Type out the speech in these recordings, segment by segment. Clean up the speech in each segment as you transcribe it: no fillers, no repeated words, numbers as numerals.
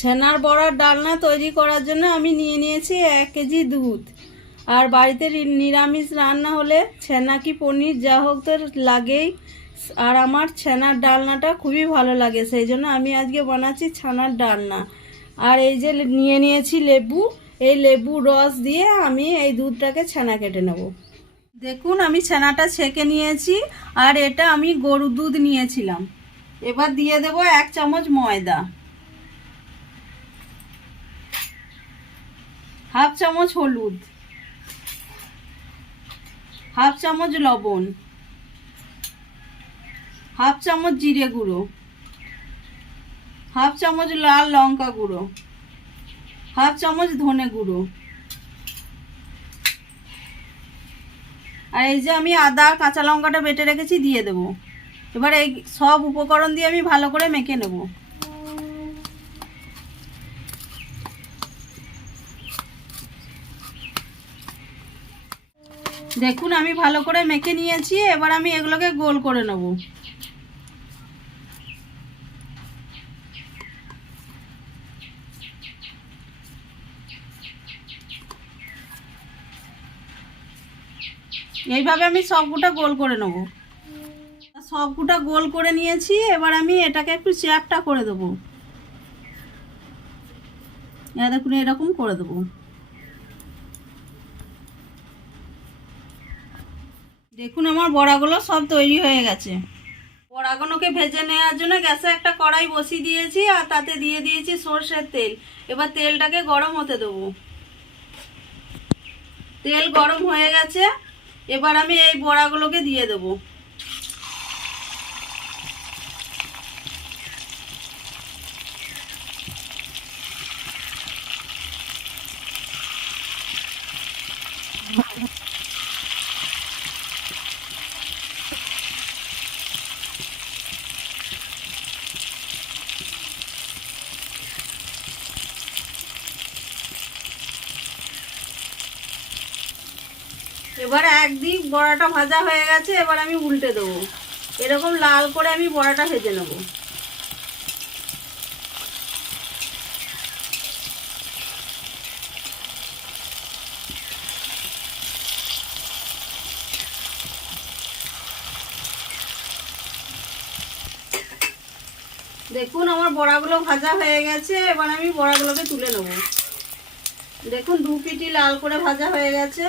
ছানার বড়ার ডালনা তৈরি করার জন্য আমি নিয়ে নিয়েছি 1 কেজি দুধ। আর বাড়িতে নিরামিষ রান্না হলে ছানা কি পনির যা হোক তো লাগেই। আর আমার ছানার ডালনাটা খুবই ভালো লাগে, সেই জন্য আমি আজকে বানাচ্ছি ছানার ডালনা। আর এই যে নিয়ে নিয়েছি লেবু, এই লেবুর রস দিয়ে আমি এই দুধটাকে ছানা কেটে নেব। দেখুন আমি ছানাটা ছেঁকে নিয়েছি, আর এটা আমি গরুর দুধ নিয়েছিলাম। এবার দিয়ে দেব 1 চামচ ময়দা, হাফ চামচ হলুদ, হাফ চামচ লবণ, হাফ চামচ জিরে গুঁড়ো, হাফ চামচ লাল লঙ্কা গুঁড়ো, হাফ চামচ ধনে গুঁড়ো। আর এই যে আমি আদা কাঁচা লঙ্কাটা বেটে রেখেছি দিয়ে দেব। এবার এই সব উপকরণ দিয়ে আমি ভালো করে মেখে নেব। দেখুন আমি ভালো করে মেখে নিয়েছি, এবার আমি এগুলোকে গোল করে নেব। এইভাবে আমি সবগুটা গোল করে নেব। সবগুটা গোল করে নিয়েছি, এবার আমি এটাকে একটু চ্যাপটা করে দেবো। দেখুন এরকম করে দেবো। দেখুন আমার বড়াগুলো সব তৈরি হয়ে গেছে। বড়াগুলোকে ভেজে নেওয়ার জন্য গ্যাসে একটা কড়াই বসিয়ে দিয়েছি, আর তাতে দিয়ে দিয়েছি সরষের তেল। এবার তেলটাকে গরম হতে দেবো। তেল গরম হয়ে গেছে, এবার আমি এই বড়াগুলোকে দিয়ে দেবো। এবার একদিক বড়াটা ভাজা হয়ে গেছে, এবার আমি উল্টে দেবো। এরকম লাল করে আমি বড়াটা ভেজে নেব। দেখুন আমার বড়াগুলো ভাজা হয়ে গেছে, এবার আমি বড়াগুলোকে তুলে নেব। দেখুন 2 পিটি লাল করে ভাজা হয়ে গেছে।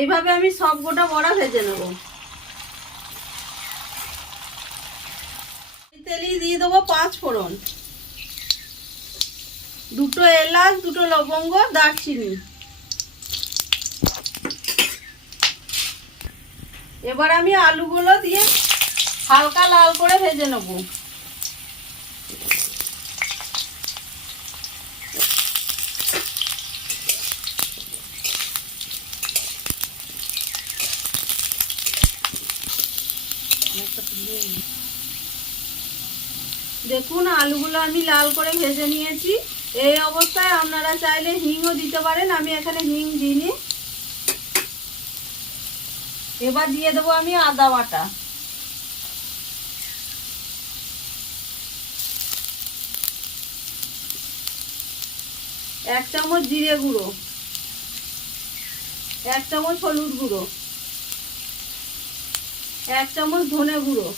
এইভাবে আমি সব গোটা বড়া ভেজে নেব। তেলে দিয়ে দেবো 5 ফোড়ন, 2টো এলাচ, 2টো লবঙ্গ, দারচিনি। এবার আমি আলুগুলো দিয়ে হালকা লাল করে ভেজে নেব। দেখুন আলুগুলো আমি লাল করে ভেজে নিয়েছি। এই অবস্থায় আপনারা চাইলে হিংও দিতে পারেন, আমি এখানে হিং দিইনি। এবার দিয়ে দেবো আমি আদা বাটা, এক চামচ জিরে গুঁড়ো, 1 চামচ হলুদ গুঁড়ো, 1 চামচ ধনে গুঁড়ো,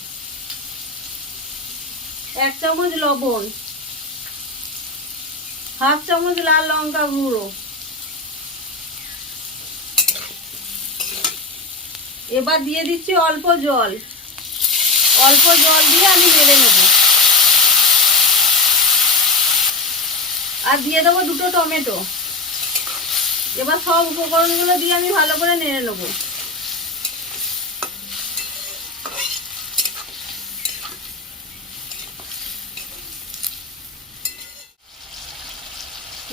1 চামচ লবণ, হাফ চামচ লাল লঙ্কা গুঁড়ো। এবার দিয়ে দিচ্ছি অল্প জল, অল্প জল দিয়ে আমি নেড়ে নেব। আর দিয়ে দেবো 2টো টমেটো। এবার সব উপকরণগুলো দিয়ে আমি ভালো করে নেড়ে নেব।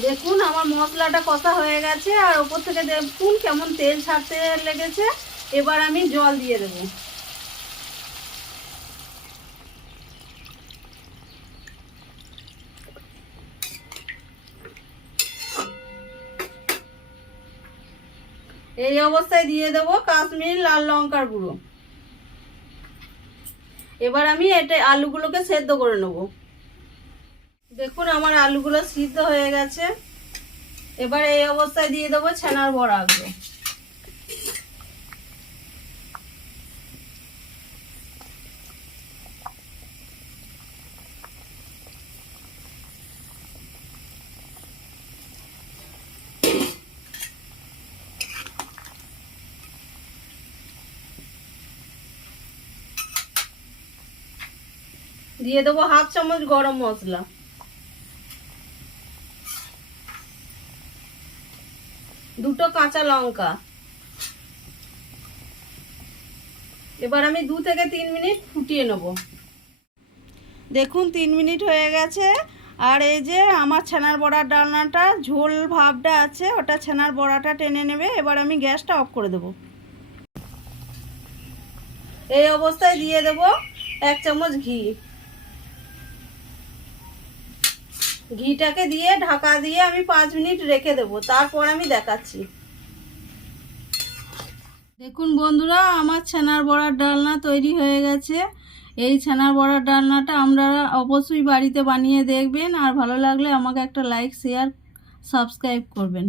দেখুন আমার মশলাটা কষা হয়ে গেছে, আর ওপর থেকে দেখুন কেমন তেল ছাড়তে লেগেছে। এবার আমি জল দিয়ে দেব। এই অবস্থায় দিয়ে দেবো কাশ্মীরি লাল লঙ্কার গুঁড়ো। এবার আমি এটা আলুগুলোকে সেদ্ধ করে নেব। দেখুন আমার আলুগুলো সিদ্ধ হয়ে গেছে। এবার এই অবস্থায় দিয়ে দেবো ছানার বড়াগুলো। দিয়ে দেবো হাফ চামচ গরম মশলা, দুটো কাঁচা লঙ্কা। এবার আমি 2 থেকে 3 মিনিট ফুটিয়ে নেব। দেখুন 3 মিনিট হয়ে গেছে। আর এই যে আমার ছানার বড়ার ডালনাটা ঝোল ভাবটা আছে, ওটা ছানার বড়াটা টেনে নেবে। এবার আমি গ্যাসটা অফ করে দেব। এই অবস্থায় দিয়ে দেব 1 চামচ ঘি। ঘিটাকে দিয়ে ঢাকা দিয়ে আমি 5 মিনিট রেখে দেব, তারপর আমি দেখাচ্ছি। দেখুন বন্ধুরা, আমার ছানার বড়ার ডালনা তৈরি হয়ে গেছে। এই ছানার বড়ার ডালনাটা আপনারা অবশ্যই বাড়িতে বানিয়ে দেখবেন, আর ভালো লাগলে আমাকে একটা লাইক, শেয়ার, সাবস্ক্রাইব করবেন।